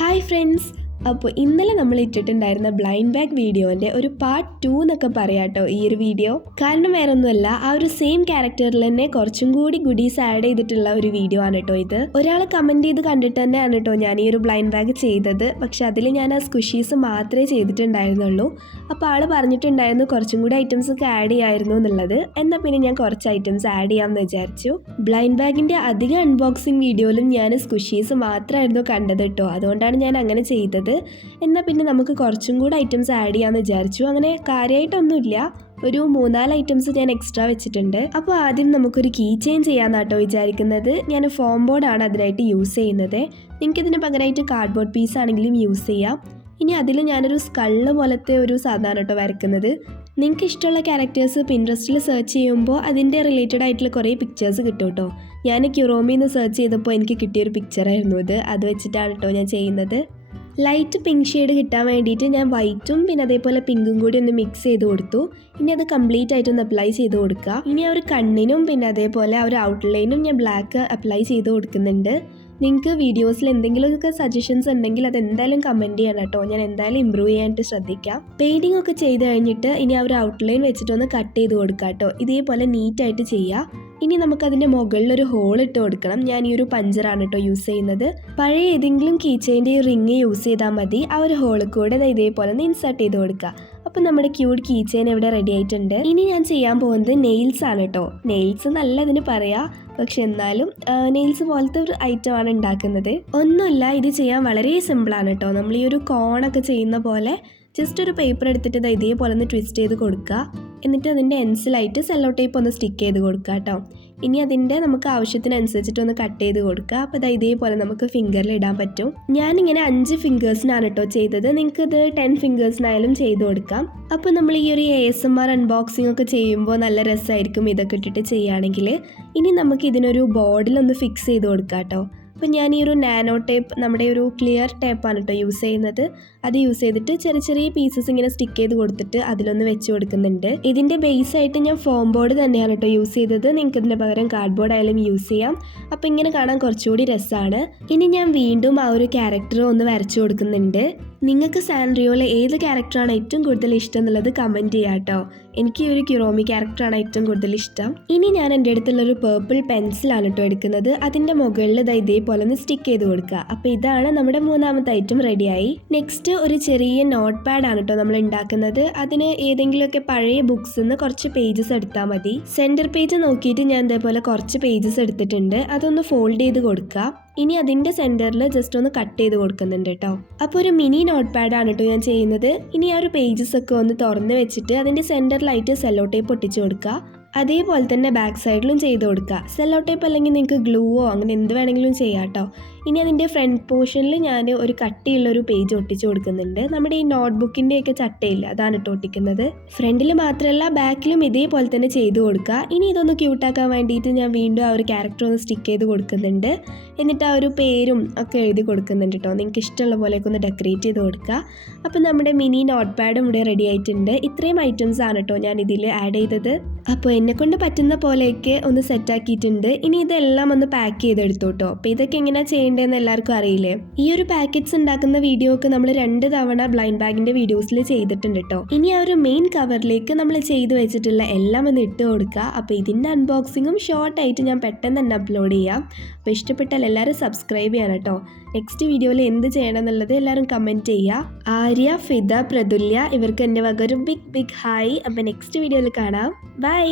Hi friends, അപ്പോൾ ഇന്നലെ നമ്മൾ ഇട്ടിട്ടുണ്ടായിരുന്ന ബ്ലൈൻഡ് ബാഗ് വീഡിയോൻ്റെ ഒരു പാർട്ട് 2 എന്നൊക്കെ പറയാം കേട്ടോ ഈ ഒരു വീഡിയോ. കാരണം വേറെ ഒന്നുമല്ല, ആ ഒരു സെയിം ക്യാരക്ടറിൽ തന്നെ കുറച്ചും കൂടി ഗുഡീസ് ആഡ് ചെയ്തിട്ടുള്ള ഒരു വീഡിയോ ആണ് കേട്ടോ ഇത്. ഒരാൾ കമൻറ്റ് ചെയ്ത് കണ്ടിട്ട് തന്നെയാണ് കേട്ടോ ഞാൻ ഈ ഒരു ബ്ലൈൻഡ് ബാഗ് ചെയ്തത്. പക്ഷെ അതിൽ ഞാൻ ആ സ്ക്വിഷീസ് മാത്രമേ ചെയ്തിട്ടുണ്ടായിരുന്നുള്ളൂ. അപ്പോൾ ആൾ പറഞ്ഞിട്ടുണ്ടായിരുന്നു കുറച്ചും കൂടി ഐറ്റംസ് ഒക്കെ ആഡ് ചെയ്യായിരുന്നു എന്നുള്ളത്. എന്നാൽ പിന്നെ ഞാൻ കുറച്ച് ഐറ്റംസ് ആഡ് ചെയ്യാമെന്ന് വിചാരിച്ചു. ബ്ലൈൻഡ് ബാഗിൻ്റെ അധികം അൺബോക്സിങ് വീഡിയോയിലും ഞാൻ സ്ക്വിഷീസ് മാത്രമായിരുന്നു കണ്ടത് കേട്ടോ. അതുകൊണ്ടാണ് ഞാൻ അങ്ങനെ ചെയ്തത്. എന്നാൽ പിന്നെ നമുക്ക് കുറച്ചും കൂടി ഐറ്റംസ് ആഡ് ചെയ്യാമെന്ന് വിചാരിച്ചു. അങ്ങനെ കാര്യമായിട്ടൊന്നുമില്ല, ഒരു 3-4 ഐറ്റംസ് ഞാൻ എക്സ്ട്രാ വെച്ചിട്ടുണ്ട്. അപ്പോൾ ആദ്യം നമുക്കൊരു കീ ചെയിൻ ചെയ്യാമെന്നാട്ടോ വിചാരിക്കുന്നത്. ഞാൻ ഫോം ബോർഡാണ് അതിനായിട്ട് യൂസ് ചെയ്യുന്നത്. നിങ്ങൾക്കിതിന് പകരമായിട്ട് കാർഡ്ബോർഡ് പീസ് ആണെങ്കിലും യൂസ് ചെയ്യാം. ഇനി അതിൽ ഞാനൊരു സ്കള്ള് പോലത്തെ ഒരു സാധനമാണ് കേട്ടോ വരയ്ക്കുന്നത്. നിങ്ങൾക്ക് ഇഷ്ടമുള്ള ക്യാരക്ടേഴ്സ് പിൻട്രസ്റ്റിൽ സെർച്ച് ചെയ്യുമ്പോൾ അതിൻ്റെ റിലേറ്റഡ് ആയിട്ടുള്ള കുറേ പിക്ചേഴ്സ് കിട്ടും കേട്ടോ. ഞാൻ ക്യൂറോമിന്ന് സെർച്ച് ചെയ്തപ്പോൾ എനിക്ക് കിട്ടിയൊരു പിക്ചറായിരുന്നു ഇത്. അത് വെച്ചിട്ടാണ് കേട്ടോ ഞാൻ ചെയ്യുന്നത്. ലൈറ്റ് പിങ്ക് ഷെയ്ഡ് കിട്ടാൻ വേണ്ടിയിട്ട് ഞാൻ വൈറ്റും പിന്നെ അതേപോലെ പിങ്കും കൂടി ഒന്ന് മിക്സ് ചെയ്ത് കൊടുത്തു. ഇനി അത് കംപ്ലീറ്റ് ആയിട്ടൊന്ന് അപ്ലൈ ചെയ്ത് കൊടുക്കുക. ഇനി ആ ഒരു കണ്ണിനും പിന്നെ അതേപോലെ ആ ഒരു ഔട്ട്ലൈനും ഞാൻ ബ്ലാക്ക് അപ്ലൈ ചെയ്ത് കൊടുക്കുന്നുണ്ട്. നിങ്ങൾക്ക് വീഡിയോസിൽ എന്തെങ്കിലുമൊക്കെ സജഷൻസ് ഉണ്ടെങ്കിൽ അത് എന്തായാലും കമൻറ്റ് ചെയ്യണം കേട്ടോ. ഞാൻ എന്തായാലും ഇമ്പ്രൂവ് ചെയ്യാനായിട്ട് ശ്രദ്ധിക്കാം. പെയിൻറ്റിംഗ് ഒക്കെ ചെയ്ത് കഴിഞ്ഞിട്ട് ഇനി ആ ഒരു ഔട്ട്ലൈൻ വെച്ചിട്ടൊന്ന് കട്ട് ചെയ്ത് കൊടുക്കുക കേട്ടോ. ഇതേപോലെ നീറ്റായിട്ട് ചെയ്യുക. ഇനി നമുക്കതിൻ്റെ മുകളിലൊരു ഹോൾ ഇട്ട് കൊടുക്കണം. ഞാൻ ഈ ഒരു പഞ്ചറാണ് കേട്ടോ യൂസ് ചെയ്യുന്നത്. പഴയ ഏതെങ്കിലും കീ ചെയിൻ്റെ റിങ് യൂസ് ചെയ്താൽ മതി. ആ ഒരു ഹോളിൽ കൂടെ ഇതേപോലെ ഒന്ന് ഇൻസേർട്ട് ചെയ്ത് കൊടുക്കുക. അപ്പം നമ്മുടെ ക്യൂട്ട് കീ ചെയിൻ ഇവിടെ റെഡി ആയിട്ടുണ്ട്. ഇനി ഞാൻ ചെയ്യാൻ പോകുന്നത് നെയിൽസ് ആണ് കേട്ടോ. നെയിൽസ് നല്ല ഇതിന് പറയാം, പക്ഷെ എന്നാലും നെയിൽസ് പോലത്തെ ഒരു ഐറ്റം ആണ് ഉണ്ടാക്കുന്നത്. ഒന്നുമില്ല, ഇത് ചെയ്യാൻ വളരെ സിമ്പിളാണ് കേട്ടോ. നമ്മൾ ഈ ഒരു കോണൊക്കെ ചെയ്യുന്ന പോലെ ജസ്റ്റ് ഒരു പേപ്പർ എടുത്തിട്ട് ഇതേപോലെ ഒന്ന് ട്വിസ്റ്റ് ചെയ്ത് കൊടുക്കുക. എന്നിട്ട് അതിൻ്റെ എൻസിലായിട്ട് സെല്ലോ ടേപ്പ് ഒന്ന് സ്റ്റിക്ക് ചെയ്ത് കൊടുക്കുക കേട്ടോ. ഇനി അതിൻ്റെ നമുക്ക് ആവശ്യത്തിനനുസരിച്ചിട്ട് ഒന്ന് കട്ട് ചെയ്ത് കൊടുക്കുക. അപ്പോൾ ഇതേപോലെ നമുക്ക് ഫിംഗറിൽ ഇടാൻ പറ്റും. ഞാനിങ്ങനെ 5 ഫിംഗേഴ്സിനാണ് കേട്ടോ ചെയ്തത്. നിങ്ങൾക്ക് ഇത് 10 ഫിംഗേഴ്സിനായാലും ചെയ്ത് കൊടുക്കാം. അപ്പോൾ നമ്മൾ ഈ ഒരു ASMR അൺബോക്സിംഗ് ഒക്കെ ചെയ്യുമ്പോൾ നല്ല രസമായിരിക്കും ഇതൊക്കെ ഇട്ടിട്ട് ചെയ്യുകയാണെങ്കിൽ. ഇനി നമുക്ക് ഇതിനൊരു ബോർഡിലൊന്ന് ഫിക്സ് ചെയ്ത് കൊടുക്കാം കേട്ടോ. അപ്പോൾ ഞാൻ ഈ ഒരു നാനോ ടേപ്പ്, നമ്മുടെ ഒരു ക്ലിയർ ടേപ്പാണ് കേട്ടോ യൂസ് ചെയ്യുന്നത്. അത് യൂസ് ചെയ്തിട്ട് ചെറിയ ചെറിയ പീസസ് ഇങ്ങനെ സ്റ്റിക്ക് ചെയ്ത് കൊടുത്തിട്ട് അതിലൊന്ന് വെച്ച് കൊടുക്കുന്നുണ്ട്. ഇതിൻ്റെ ബേസ് ആയിട്ട് ഞാൻ ഫോം ബോർഡ് തന്നെയാണ് കേട്ടോ യൂസ് ചെയ്തത്. നിങ്ങൾക്ക് ഇതിൻ്റെ പകരം കാർഡ്ബോർഡ് ആയാലും യൂസ് ചെയ്യാം. അപ്പോൾ ഇങ്ങനെ കാണാൻ കുറച്ചുകൂടി രസമാണ്. ഇനി ഞാൻ വീണ്ടും ആ ഒരു ക്യാരക്ടർ ഒന്ന് വരച്ചു കൊടുക്കുന്നുണ്ട്. നിങ്ങൾക്ക് സാൻറിയോയിലെ ഏത് ക്യാരക്ടറാണ് ഏറ്റവും കൂടുതൽ ഇഷ്ടം എന്നുള്ളത് കമൻറ്റ് ചെയ്യാം കേട്ടോ. എനിക്ക് ഈ ഒരു ക്യൂറോമി ക്യാരക്ടറാണ് ഏറ്റവും കൂടുതൽ ഇഷ്ടം. ഇനി ഞാൻ എൻ്റെ അടുത്തുള്ളൊരു പേർപ്പിൾ പെൻസിലാണ് കേട്ടോ എടുക്കുന്നത്. അതിൻ്റെ മുകളിൽ ഇതേപോലെ ഒന്ന് സ്റ്റിക്ക് ചെയ്ത് കൊടുക്കുക. അപ്പോൾ ഇതാണ് നമ്മുടെ 3ാമത്തെ ഐറ്റം റെഡിയായി. നെക്സ്റ്റ് ഒരു ചെറിയ നോട്ട് പാഡാണ് കേട്ടോ നമ്മൾ ഉണ്ടാക്കുന്നത്. അതിന് ഏതെങ്കിലുമൊക്കെ പഴയ ബുക്സിൽ നിന്ന് കുറച്ച് പേജസ് എടുത്താൽ മതി. സെൻറ്റർ പേജ് നോക്കിയിട്ട് ഞാൻ ഇതേപോലെ കുറച്ച് പേജസ് എടുത്തിട്ടുണ്ട്. അതൊന്ന് ഫോൾഡ് ചെയ്ത് കൊടുക്കുക. ഇനി അതിൻ്റെ സെൻറ്ററിൽ ജസ്റ്റ് ഒന്ന് കട്ട് ചെയ്ത് കൊടുക്കുന്നുണ്ട് കേട്ടോ. അപ്പോൾ ഒരു മിനി നോട്ട് പാഡാണ് കേട്ടോ ഞാൻ ചെയ്യുന്നത്. ഇനി ആ ഒരു പേജസ് ഒക്കെ ഒന്ന് തുറന്ന് വെച്ചിട്ട് അതിൻ്റെ സെൻറ്ററിലായിട്ട് സെല്ലോ ടേപ്പ് ഒട്ടിച്ച് കൊടുക്കുക. അതേപോലെ തന്നെ ബാക്ക് സൈഡിലും ചെയ്ത് കൊടുക്കുക. സെല്ലോ ടേപ്പ് അല്ലെങ്കിൽ നിങ്ങൾക്ക് ഗ്ലൂവോ അങ്ങനെ എന്ത് വേണമെങ്കിലും ചെയ്യാം കേട്ടോ. ഇനി അതിൻ്റെ ഫ്രണ്ട് പോർഷനിൽ ഞാൻ ഒരു കട്ടിയുള്ളൊരു പേജ് ഒട്ടിച്ച് കൊടുക്കുന്നുണ്ട്. നമ്മുടെ ഈ നോട്ട്ബുക്കിൻ്റെയൊക്കെ ചട്ടയില്ല, അതാണ് കേട്ടോ ഒട്ടിക്കുന്നത്. ഫ്രണ്ടിൽ മാത്രമല്ല ബാക്കിലും ഇതേപോലെ തന്നെ ചെയ്ത് കൊടുക്കുക. ഇനി ഇതൊന്ന് ക്യൂട്ടാക്കാൻ വേണ്ടിയിട്ട് ഞാൻ വീണ്ടും ആ ഒരു ക്യാരക്ടർ ഒന്ന് സ്റ്റിക്ക് ചെയ്ത് കൊടുക്കുന്നുണ്ട്. എന്നിട്ട് ആ ഒരു പേരും ഒക്കെ എഴുതി കൊടുക്കുന്നുണ്ട് കേട്ടോ. നിങ്ങൾക്ക് ഇഷ്ടമുള്ള പോലെയൊക്കെ ഒന്ന് ഡെക്കറേറ്റ് ചെയ്ത് കൊടുക്കുക. അപ്പോൾ നമ്മുടെ മിനി നോട്ട് പാഡും ഇവിടെ റെഡി ആയിട്ടുണ്ട്. ഇത്രയും ഐറ്റംസ് ആണ് കേട്ടോ ഞാൻ ഇതിൽ ആഡ് ചെയ്തത്. അപ്പോൾ എന്നെക്കൊണ്ട് പറ്റുന്ന പോലെയൊക്കെ ഒന്ന് സെറ്റാക്കിയിട്ടുണ്ട്. ഇനി ഇതെല്ലാം ഒന്ന് പാക്ക് ചെയ്തെടുത്തു കേട്ടോ. അപ്പോൾ ഇതൊക്കെ എങ്ങനെയാണ് ചെയ്യേണ്ടതെന്ന് എല്ലാവർക്കും അറിയില്ലേ. ഈ ഒരു പാക്കറ്റ്സ് ഉണ്ടാക്കുന്ന വീഡിയോ ഒക്കെ നമ്മൾ 2 തവണ ബ്ലൈൻഡ് ബാഗിൻ്റെ വീഡിയോസിൽ ചെയ്തിട്ടുണ്ട് കേട്ടോ. ഇനി ആ ഒരു മെയിൻ കവറിലേക്ക് നമ്മൾ ചെയ്ത് വെച്ചിട്ടുള്ള എല്ലാം ഒന്ന് ഇട്ട് കൊടുക്കുക. അപ്പോൾ ഇതിൻ്റെ അൺബോക്സിങ്ങും ഷോർട്ടായിട്ട് ഞാൻ പെട്ടെന്ന് തന്നെ അപ്ലോഡ് ചെയ്യാം. അപ്പോൾ ഇഷ്ടപ്പെട്ടാൽ എല്ലാവരും സബ്സ്ക്രൈബ് ചെയ്യണം കേട്ടോ. നെക്സ്റ്റ് വീഡിയോയിൽ എന്ത് ചെയ്യണം എന്നുള്ളത് എല്ലാവരും കമൻറ്റ് ചെയ്യുക. ആര്യ, ഫിദ, പ്രതുല്യ ഇവർക്ക് എൻ്റെ വക ഒരു ബിഗ് ഹായ്. അപ്പോൾ നെക്സ്റ്റ് വീഡിയോയിൽ കാണാം. ബൈ.